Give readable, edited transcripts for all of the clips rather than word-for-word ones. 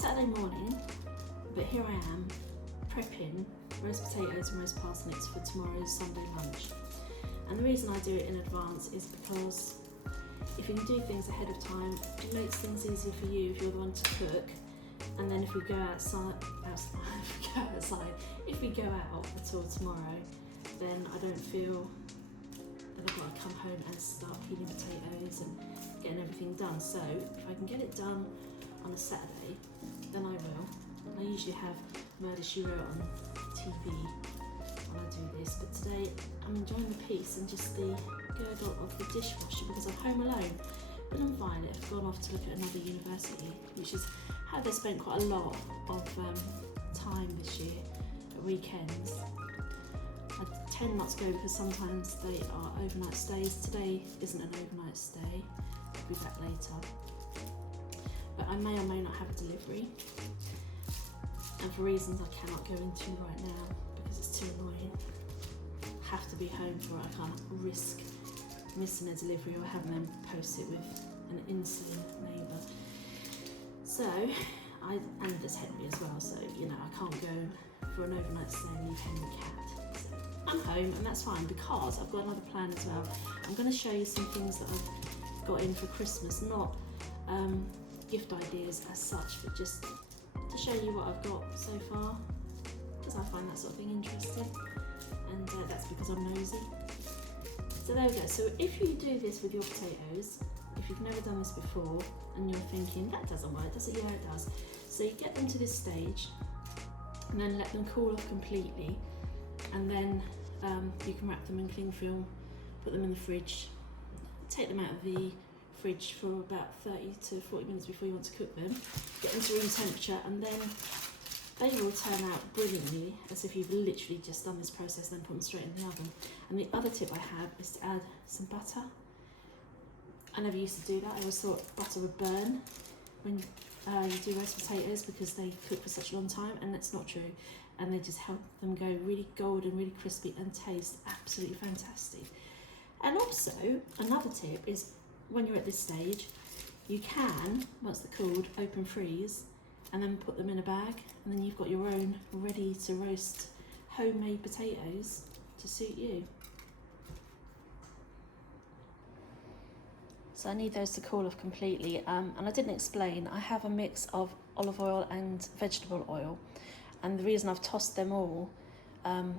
Saturday morning, but here I am prepping roast potatoes and roast parsnips for tomorrow's Sunday lunch. And the reason I do it in advance is because if you can do things ahead of time, it makes things easier for you if you're the one to cook. And then if we go if we go out at all tomorrow, then I don't feel that I've got to come home and start peeling potatoes and getting everything done. So if I can get it done on a Saturday, then I will. I usually have Murder, She Wrote on TV when I do this, but today I'm enjoying the peace and just the gurgle of the dishwasher because I'm home alone. But I'm fine. I've gone off to look at another university, which is how they spent quite a lot of time this year at weekends. I tend not to go because sometimes they are overnight stays. Today isn't an overnight stay. I'll be back later. But I may or may not have a delivery. And for reasons I cannot go into right now because it's too annoying. I have to be home for it. I can't risk missing a delivery or having them post it with an insulin neighbour. So, and there's Henry as well, so you know I can't go for an overnight stay and leave Henry cat. So I'm home and that's fine because I've got another plan as well. I'm going to show you some things that I've got in for Christmas, not gift ideas as such, but just to show you what I've got so far, because I find that sort of thing interesting, and that's because I'm nosy. So there we go. So if you do this with your potatoes, if you've never done this before and you're thinking that doesn't work, does it? Yeah, it does. So you get them to this stage and then let them cool off completely, and then you can wrap them in cling film, put them in the fridge, take them out of the fridge for about 30 to 40 minutes before you want to cook them, get them to room temperature, and then they will turn out brilliantly as if you've literally just done this process and then put them straight in the oven. And the other tip I have is to add some butter. I never used to do that. I always thought butter would burn when you do roast potatoes because they cook for such a long time, and that's not true. And they just help them go really golden, really crispy, and taste absolutely fantastic. And also, another tip is when you're at this stage, you can, once they're cooled, open freeze and then put them in a bag, and then you've got your own ready to roast homemade potatoes to suit you. So I need those to cool off completely, and I didn't explain, I have a mix of olive oil and vegetable oil, and the reason I've tossed them all and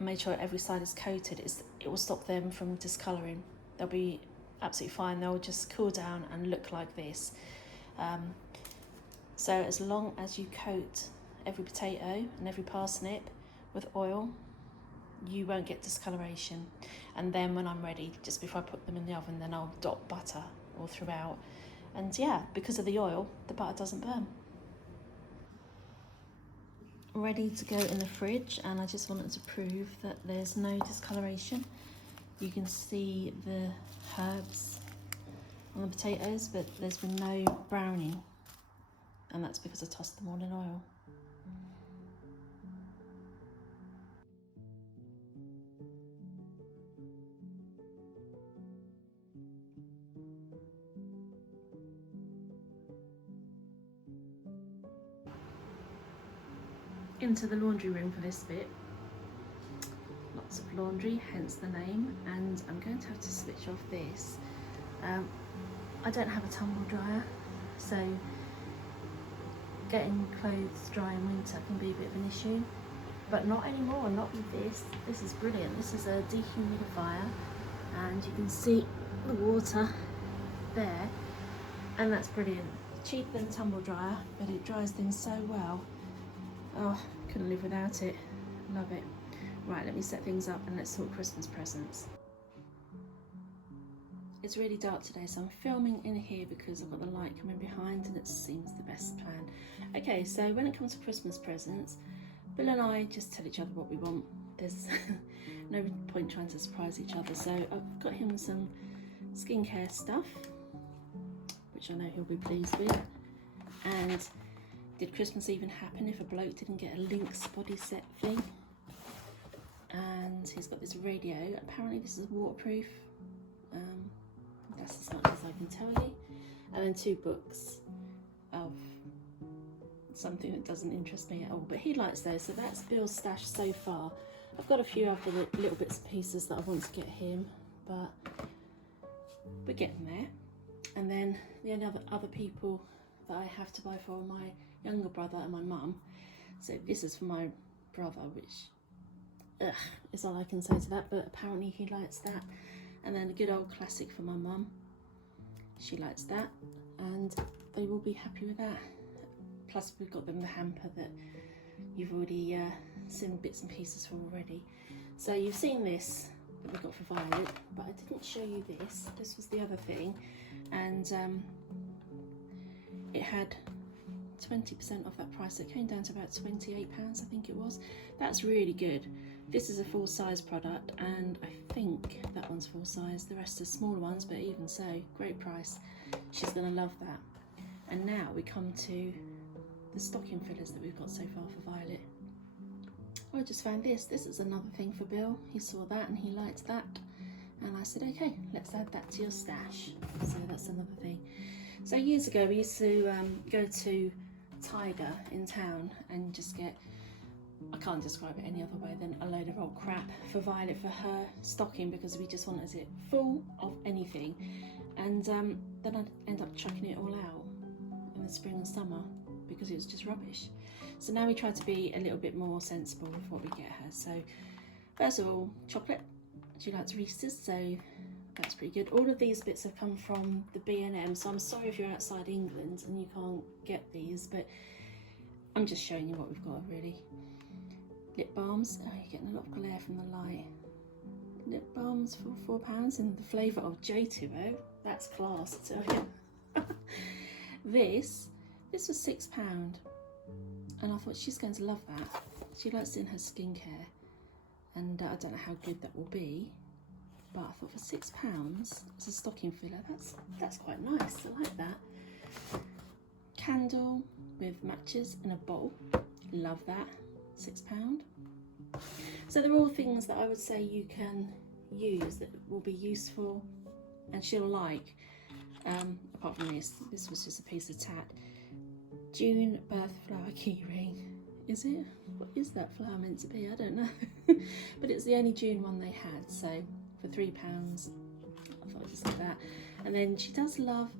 made sure every side is coated is it will stop them from discolouring. They'll be absolutely fine, they'll just cool down and look like this. So as long as you coat every potato and every parsnip with oil, you won't get discoloration. And then when I'm ready, just before I put them in the oven, then I'll dot butter all throughout. And yeah, because of the oil, the butter doesn't burn. Ready to go in the fridge, and I just wanted to prove that there's no discoloration. You can see the herbs on the potatoes, but there's been no browning, and that's because I tossed them all in oil. Into the laundry room for this bit. Lots of laundry, hence the name, and I'm going to have to switch off this. I don't have a tumble dryer, so getting clothes dry in winter can be a bit of an issue, but not anymore, not with this. This is brilliant. This is a dehumidifier, and you can see the water there, and that's brilliant. Cheaper than tumble dryer, but it dries things so well. Oh, couldn't live without it. Love it. Right, let me set things up and let's talk Christmas presents. It's really dark today, so I'm filming in here because I've got the light coming behind and it seems the best plan. Okay, so when it comes to Christmas presents, Bill and I just tell each other what we want. There's no point trying to surprise each other. So I've got him some skincare stuff, which I know he'll be pleased with. And did Christmas even happen if a bloke didn't get a Lynx body set thing? And he's got this radio. Apparently this is waterproof. That's as much as I can tell you. And then 2 books of something that doesn't interest me at all, but he likes those. So that's Bill's stash so far. I've got a few other little bits and pieces that I want to get him, but we're getting there. And then the only other people that I have to buy for are my younger brother and my mum. So this is for my brother, which is all I can say to that, but apparently he likes that. And then a good old classic for my mum. She likes that, and they will be happy with that. Plus we've got them the hamper that you've already seen bits and pieces for already. So you've seen this that we got for Violet, but I didn't show you this. This was the other thing, and it had 20% off that price. It came down to about £28, I think it was. That's really good. This is a full size product, and I think that one's full size. The rest are smaller ones, but even so, great price. She's gonna love that. And now we come to the stocking fillers that we've got so far for Violet. I just found this. This is another thing for Bill. He saw that and he liked that. And I said, okay, let's add that to your stash. So that's another thing. So years ago, we used to go to Tiger in town and just get, I can't describe it any other way than a load of old crap for Violet for her stocking, because we just wanted it full of anything. And then I'd end up chucking it all out in the spring and summer because it was just rubbish. So now we try to be a little bit more sensible with what we get her. So first of all, chocolate. She likes Reese's, so that's pretty good. All of these bits have come from the B&M, so I'm sorry if you're outside England and you can't get these, but I'm just showing you what we've got really. Lip balms. Oh, you're getting a lot of glare from the light. Lip balms for £4 in the flavour of J2O. That's class, I tell you. This was £6, and I thought she's going to love that. She likes it in her skincare, and I don't know how good that will be, but I thought for £6 as a stocking filler, that's quite nice. I like that. Candle with matches in a bowl. Love that. £6. So they're all things that I would say you can use that will be useful and she'll like. Apart from this was just a piece of tat. June birth flower keyring. Is it? What is that flower meant to be? I don't know. But it's the only June one they had, so for £3 I thought I'd just get that. And then she does love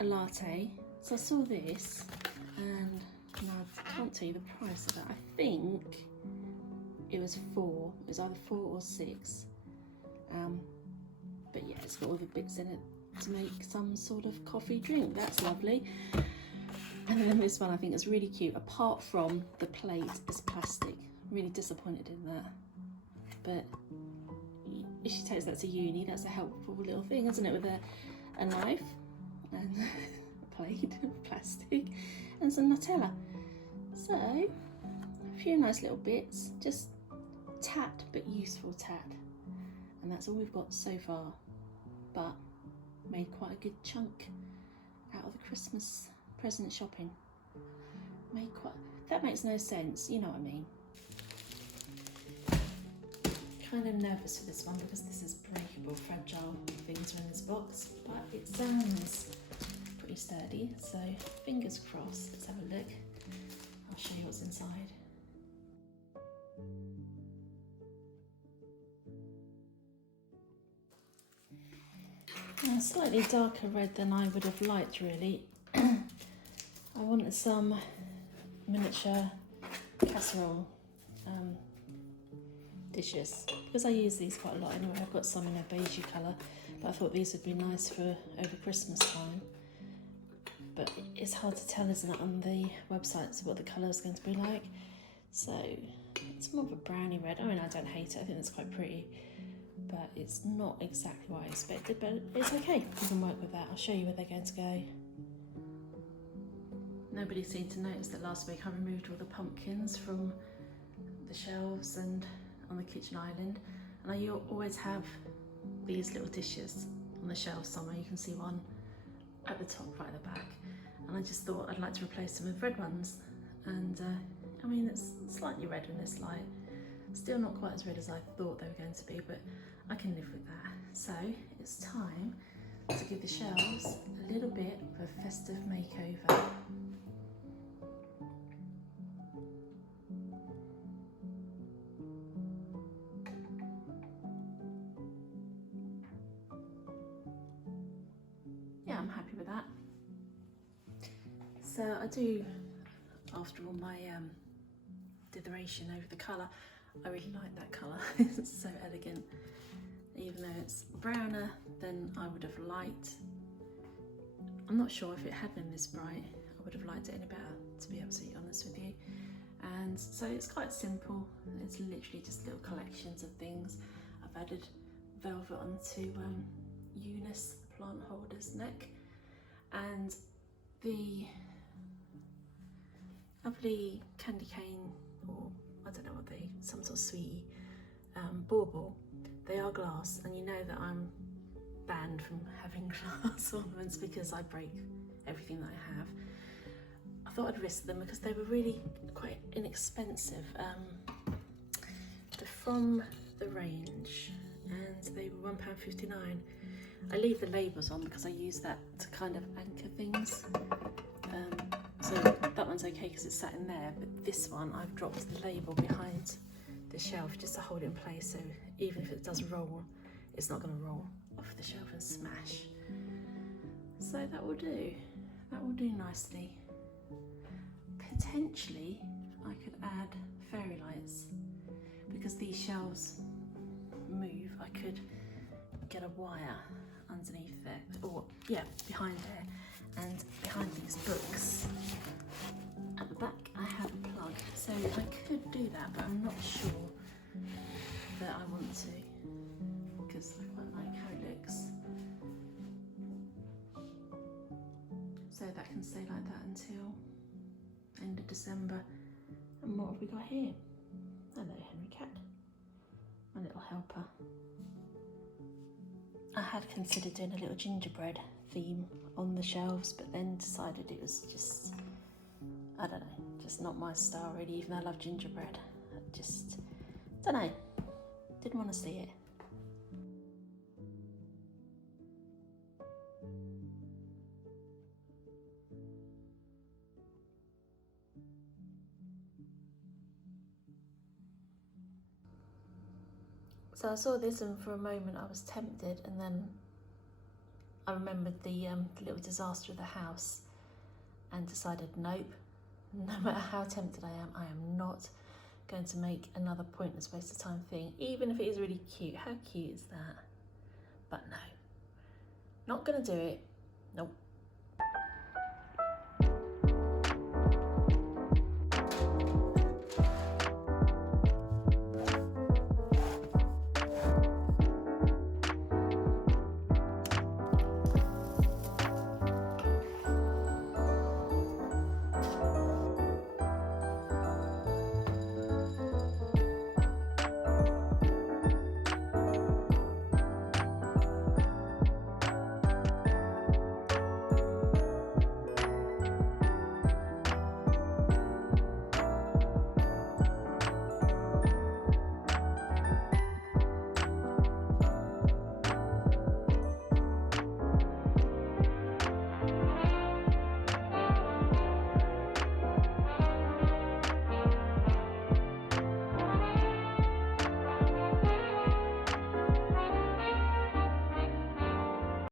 a latte, so I saw this, and now I can't tell you the price of that. I think it was either 4 or 6, but yeah, it's got all the bits in it to make some sort of coffee drink. That's lovely. And then this one I think is really cute, apart from the plate is plastic. Really disappointed in that, but if she takes that to uni, that's a helpful little thing, isn't it, with a knife and a plate of plastic and some Nutella. So a few nice little bits, just tat but useful tat, and that's all we've got so far, but made quite a good chunk out of the Christmas present shopping. That makes no sense, you know what I mean. Kind of nervous for this one because this is breakable, fragile things are in this box, but it sounds pretty sturdy, so fingers crossed. Let's have a look. I'll show you what's inside. A slightly darker red than I would have liked, really. I wanted some miniature casserole dishes, because I use these quite a lot anyway. I've got some in a beigey colour, but I thought these would be nice for over Christmas time. But it's hard to tell, isn't it, on the websites what the colour is going to be like. So it's more of a browny red. I mean, I don't hate it, I think it's quite pretty, but it's not exactly what I expected, but it's okay, we can work with that. I'll show you where they're going to go. Nobody seemed to notice that last week I removed all the pumpkins from the shelves and on the kitchen island, and I always have these little dishes on the shelf somewhere. You can see one at the top right at the back, and I just thought I'd like to replace them with red ones, and I mean, it's slightly red in this light, still not quite as red as I thought they were going to be, but I can live with that. So it's time to give the shelves a little bit of a festive makeover. So I do, after all my dithyrambication over the colour, I really like that colour. It's so elegant. Even though it's browner than I would have liked. I'm not sure if it had been this bright, I would have liked it any better, to be absolutely honest with you. And so it's quite simple. It's literally just little collections of things. I've added velvet onto Eunice, the plant holder's neck, and the lovely candy cane, or I don't know what they, some sort of sweetie, bauble. They are glass, and you know that I'm banned from having glass ornaments because I break everything that I have. I thought I'd risk them because they were really quite inexpensive. They're from the range and they were £1.59. I leave the labels on because I use that to kind of anchor things. So that one's okay because it's sat in there, but this one I've dropped the label behind the shelf just to hold it in place, so even if it does roll, it's not going to roll off the shelf and smash. So that will do. That will do nicely. Potentially I could add fairy lights because these shelves move. I could get a wire underneath there, or yeah, behind there, and behind these books at the back I have a plug, so I could do that, but I'm not sure that I want to because I quite like how it looks. So that can stay like that until end of December. And what have we got here? Hello, Henry Cat, my little helper. I had considered doing a little gingerbread theme on the shelves, but then decided it was just, I don't know, just not my style really, even though I love gingerbread. I just, don't know, didn't want to see it. So I saw this and for a moment I was tempted, and then I remembered the little disaster of the house and decided nope, no matter how tempted I am not going to make another pointless waste of time thing, even if it is really cute. How cute is that? But no, not gonna do it. Nope.